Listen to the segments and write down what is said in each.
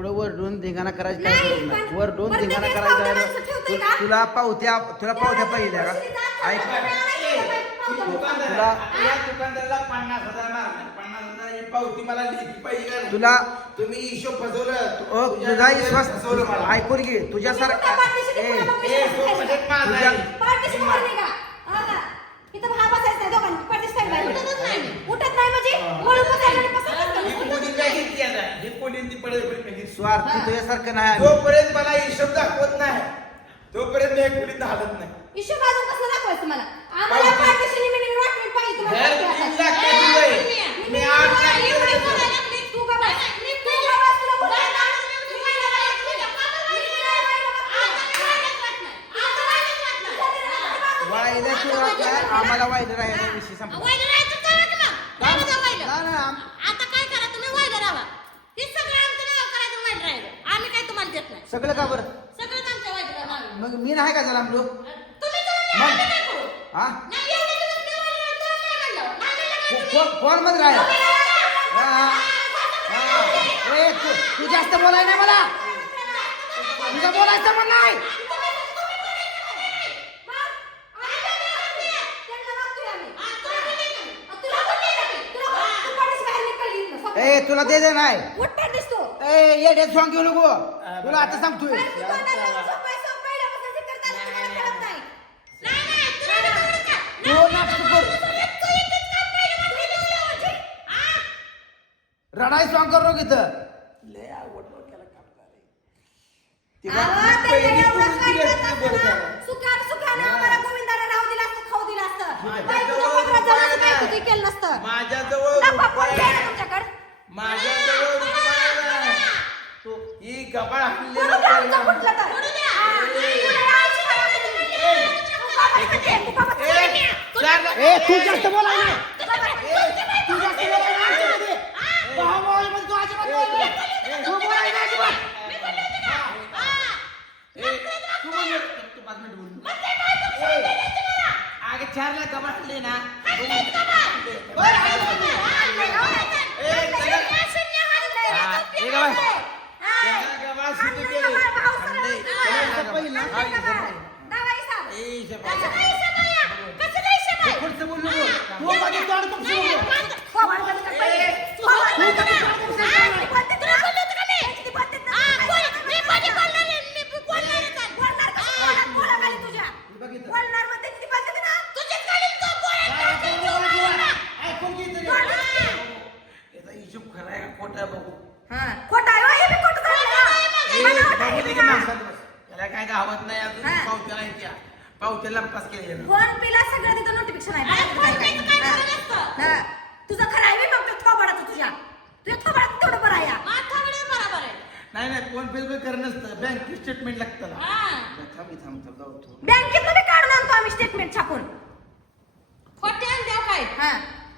धिंगाणा करायची काय गरज नाही. पण- वर दोन पण धिंगाणा करायचा? तुला पावत्या तुला पावत्या पाहिजे का? ऐक. तुला या दुकानदाराला पन्नास हजार मारणार. पन्नास हजाराची पावती मला लिहिली पाहिजे? तुला तुम्ही हिशोब फसवलं तुझा विश्वास ऐकून घे. तुझ्यासारखा. उठत नाही म्हणजे वळून बसायचं आणि बसायचं ही नाही. आता ही कोणी ती पडेल. स्वार्थी तुझ्यासारखं नाही आम्ही. जोपर्यंत मला हिशोब दाखवत नाही तोपर्यंत मी कोणी हालत नाही हिशोब अजून कसं दाखवायचं मला? आम्हाला पाहिजे तुम्हाला. तीन लाख मी आठ लाख वाटणी दिलं आहे. बोलायला लागली. तू का बस? तू का बस? तुला बोलायला लागली. मी पहिला बाहेर गेले. मी नाही बाहेर बघते. वायदा किंवा काय आम्हाला वायदा राहायचा विषय संपला ना, ना, आम- आता काय करा तुम्ही वायदा राहा हे सगळं आमचं नाव करायचं वाईट राहिलं आम्ही सगळं का बरं? सगळंच आमच्या मग मी नाही का झाला आमलो तुम्ही मग? आम्ही काय करू? हा? नाही एवढे दिवस मी वाईट राहिलो, म्हणलं. मध्ये हा, हा. हा. ए, तू तू जास्त बोलाय नाही मला. तुझं बोलायचं पण नाही. ए तुला दे दे नाही. ए येड्यात सॉंग घेऊ नको. तुला आता सांगतोय. रडाय सॉंग? करू. नको इथं. लय आवड डोक्याला काम झालंय. ती बातमी पहिली कोणी दिली असती बरं झालं. माझ्याजवळ रुपया आहे. माझ्याजवळ रुपया आहे. तो ही गबाळ. ए, तू जास्त बोलाय नाही तू जास्त बोलाय नाही आमच्यामध्ये. भावाभावामध्ये तू अजिबात बोलाय नाही. तू बोलाय नाही अजिबात. ए, तू बोल ना. तू पाच मिनिटं बोल. ए, अगं चार लाख गबाळ हल्ले ना बरं, अजिबात नाही. ए, त्याला- हा, हे गबाळ. त्याला गबाळ सुटू केले. हल्ले. त्याला गबाळ. हा, इथं नाही. ए, येत्या पावत्याला पास केलेलं फोन पिला सगळं तिथं नोटिफिकेशन आहे फोन पेचं काय खरं नसतं. हा. तुझं खरं आहे बी मग ते थोबाडाचं तुझ्या तुझ्या थोबाडाचं तेवढं बरं आहे या. बरोबर आहे नाही नाही फोन पे पे करणं नसतं बँक स्टेटमेंट लागतं. हा. थांब इथं, थांब थांब, जाऊ. बँकेत बी काढून आणतो आम्ही स्टेटमेंट छापून खोटे आणि देव काय हा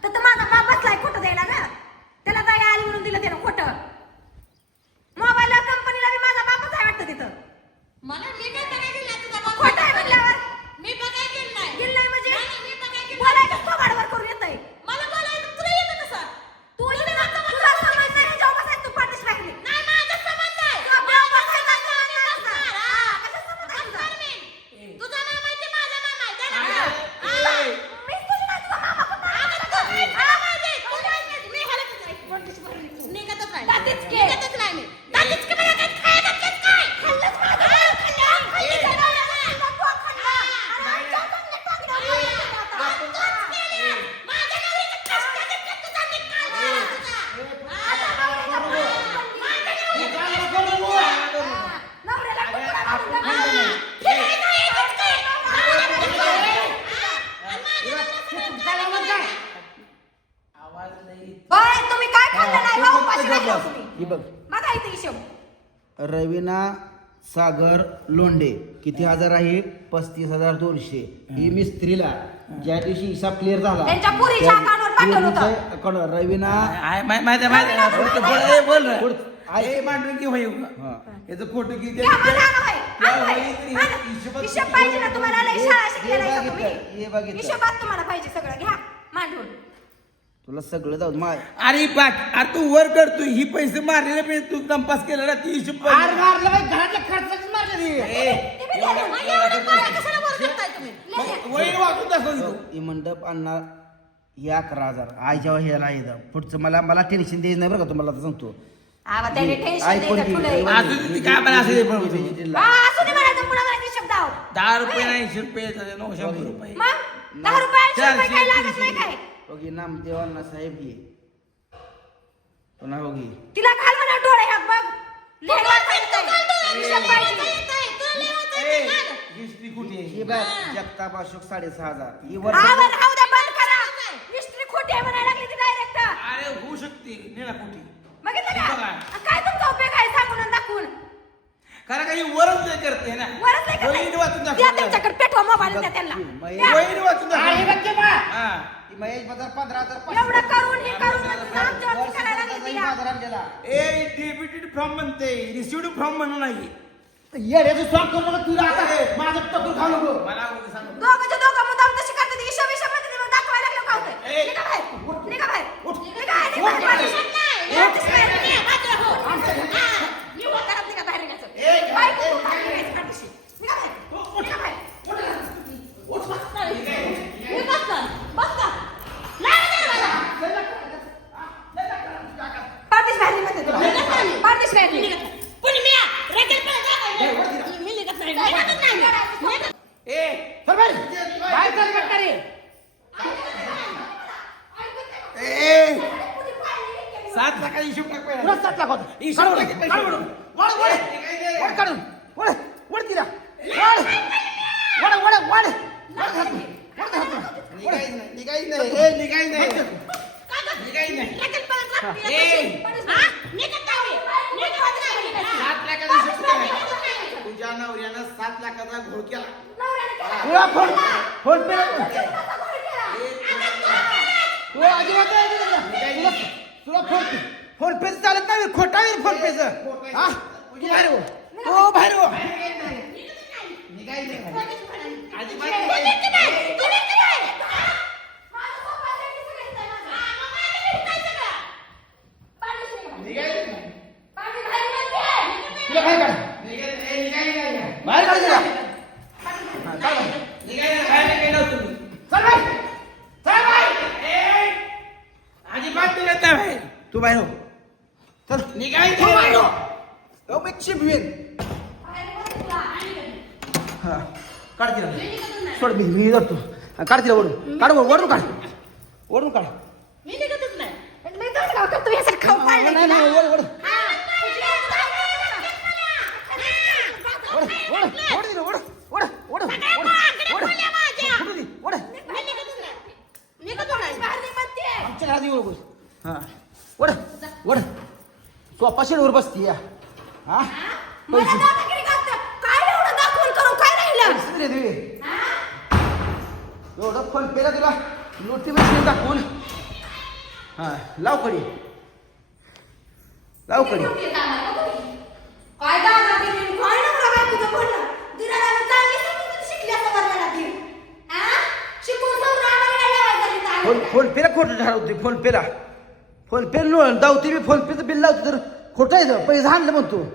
तर तो माझा बाप बसलाय खोटं द्यायला ना त्याला काय आली म्हणून दिलं त्यानं खोटं मोबाईल कंपनीला बी माझा बापच आहे वाटतं तिथं मला मी काय बघायला गेलं नाही तुझा बाप खोटं आहे म्हणल्यावर मी बघायला गेलं नाही गेलं नाही म्हणजे नाही, नाही, मी बघायला गेलं नाही. बोलायचं थोबाडवर करून येतंय मला बोलायचं तुला येतं कसं तू तुझा समाज नाही ह्याच्यावर बसायचं तू पाठीशी लागली नाही माझा समज आहे तुझा बाप बसायचा समाज नाही असा. हा, कसा समाज आहे तुझा? बसणार मी. तुझा मामा आहे ते माझा मामा आहे त्याला हा. हा. ए, मीच तुझी नाही, तुझा मामा कुठं आहे? आता तू- हा, माझे. तू जायचं नाही. मी हलतच नाही. कोणतीच बरं नाही. निघतच नाही. दातीच के. निघतच नाही मी. दातीच के मला काय खायला घातलं काय? खाल्लंच माझं. हा, खाल्लं. खाल्ली का नाही? तुला तो खाल्ला. आणि आमच्या हातातले पागड्या खाल्ल्या आता. आत्ताच केली. माझ्या नवरीचं कष्ट घेतलं तुझा निकाल झाला तुझा. हा, माझ्या नवरीचं काय नको बोलू. हा, नवऱ्याला कुत्रा आपण घालून खाल्लं टाका. नाही. फिरायला येतच काय? काय लावलं काय? आवाज नाही होय, तुम्ही काय खाल्लं नाही तू भाऊ, फक्त उपाशी राहिला गप्प बस. तुम्ही. ही बघ बघा इथे हिशोब रवीना सागर लोंढे किती हजार आहे पस्तीस हजार दोनशे ही मिस्त्रीला ज्या दिवशी हिसाब क्लिअर झाला त्यांच्या पुरीच्या त्या- अकाउंटवर पाठवलं होतं. पुरीच्या अकाउंटवर रवीना आहे, मा- माहिती आहे, माहिती आहे. पुढचं बोल, ए. ए, मांडून घे होय हा. याचं फोटो किती घ्या बरं, आणा बाई, त्या आणा बाई. वही तरी आणा. हिशोबात हिशोब किती पाहिजे ना होतं? तुम्हाला लय हे- शाळा हे शिकलेला आहे का बघितलं, हे तुम्ही बघितलं. हिशोबात तुम्हाला पाहिजे सगळं घ्या मांडून तुला सगळं जाऊ दे. मा- अरे बाक अरे तू वर करतो ही पैसे मारलेले पैसे तू कंपास केला ना ती हिशोब. मारलं खर्चाची ती. वर वाचून तू. ही मंडप आणणार हे अकरा हजार आईच्या ह्याला येतं पुढचं मला मला टेन्शन द्यायचं नाही बरं का तुम्हाला आता सांगतो ती काय पण असू दे पण. हा. दहा रुपये ऐंशी रुपये येतात, नऊ शंभर रुपये मग काय ओके नामदेवांना साहेब घे पुन्हा हो घे तिला घाल म्हणा डोळे ह्यात बघ. पाहिजे हिस्ट्री कुठे? ही बघ. जगताप अशोक साडेसहा हजार. ही वर आवर राहू द्या बंद करा. मिस्त्री खोटी आहे म्हणायला लागली ती डायरेक्ट अरे होऊ शकते. निळा कुठे बघितलं का? काय? आणि काय तुमचा उपयोग आहे सांगून आणि दाखवून? कारण काही वरच नाही करते ना? वरच नाही का वहीन वाचून द्या दाखव त्यांच्याकडे पेटवा मोबाईल द्या मग- द्या. वहीन वाचून अरे दाखव बच्चे बा. हा ही महेश बाजार पंधरा हजार पाचशे. एवढं करून हे करून तुझं करायला लागली बाजाराचा ती या. बाजार आणलेला. ए डेबिटेड फ्रॉम म्हणते रिसिव्ड फ्रॉम म्हणून नाही येड्याचं स्वाग करू नका तुला आता माझं टपूर खाऊ नको मला उगाच सांगू. दोघंच्या दोघं मुद्दाम तशी करते ती हिशोब हिशोबमध्ये ती मग दाखवायला लागलं का होतंय? ए. निघा बाहेर. निघा बाहेर. निघा, निघा बाहेर. नोटीस बाहेर निघा. निघा, घरात निघा, बाहेर निघायचं. बाहेर निघा, बाहेर निघायचं, पाठीशी. निघा बाहेर. निघा बाहेर. उठ बस ना. बस ना. पाठीशी बाहेर निघा तुला. पाठीशी बाहेर निघा. ए चल बाहेर. बाहेर चल गट्टारी. ए सात लाखाचा हिशोब टाक पहिला. तुला हिशोब काढून. वळ, वळ. वळ काढून. वळ, वळ तिला. वळ. वळ, वळ, वळ. निघायचं नाही. ए, निघायचं नाही. निघायचं नाही. तुझ्या नवऱ्यानं सात लाखाचा घोळ केला. तुला फोन फोन पे तू अजिबात नाही तुला तुला फोन पे. फोन पे चालत नाही खोटा आहे फोन पेच हा? तू बाहेर हो. बाहेर हो. काढ. हा. तू बाहेर हो. चल. तू बाहेर. हो. नाही. हो येईल हा. काढ तिला. सोड मी मी जातो हा, काढ तिला वरून. काढ वरून वरून काढ. वरून काढ. लय जाड गाव करतो यासाठी खाऊ पाडलंय नाही नाही वळ हा. वळ वळ वळ तिला वळ वळ कुठं ती? वळ. बाहेर निघ म्हणते. आमच्या घरात येऊ नकोस हा. वळ वळ. सोपा शेडवर बसती या. हा? मला पैसे दादागिरी करते. काय एवढं दाखवून करू? काय राहिलं पैसे दिले तुझे एवढं फोन पेला तुला. नोटिफिकेशन दाखवून. हा लाव कडी. लाव कडी. काय दादागिरी काय नवरा बायकोचं बोलणं? दिराला चांगली समजून शिकली असं वर्गाला ती. हा? शिकून सवरून आम्हाला काय लावायचं तिथं फोन? फोन पेला खोटं ठरवते फोन पेला. फोन पे दावती मी फोनपेचं बिल लावतो तर खोटं आहे पैसे आणलं म्हणतो.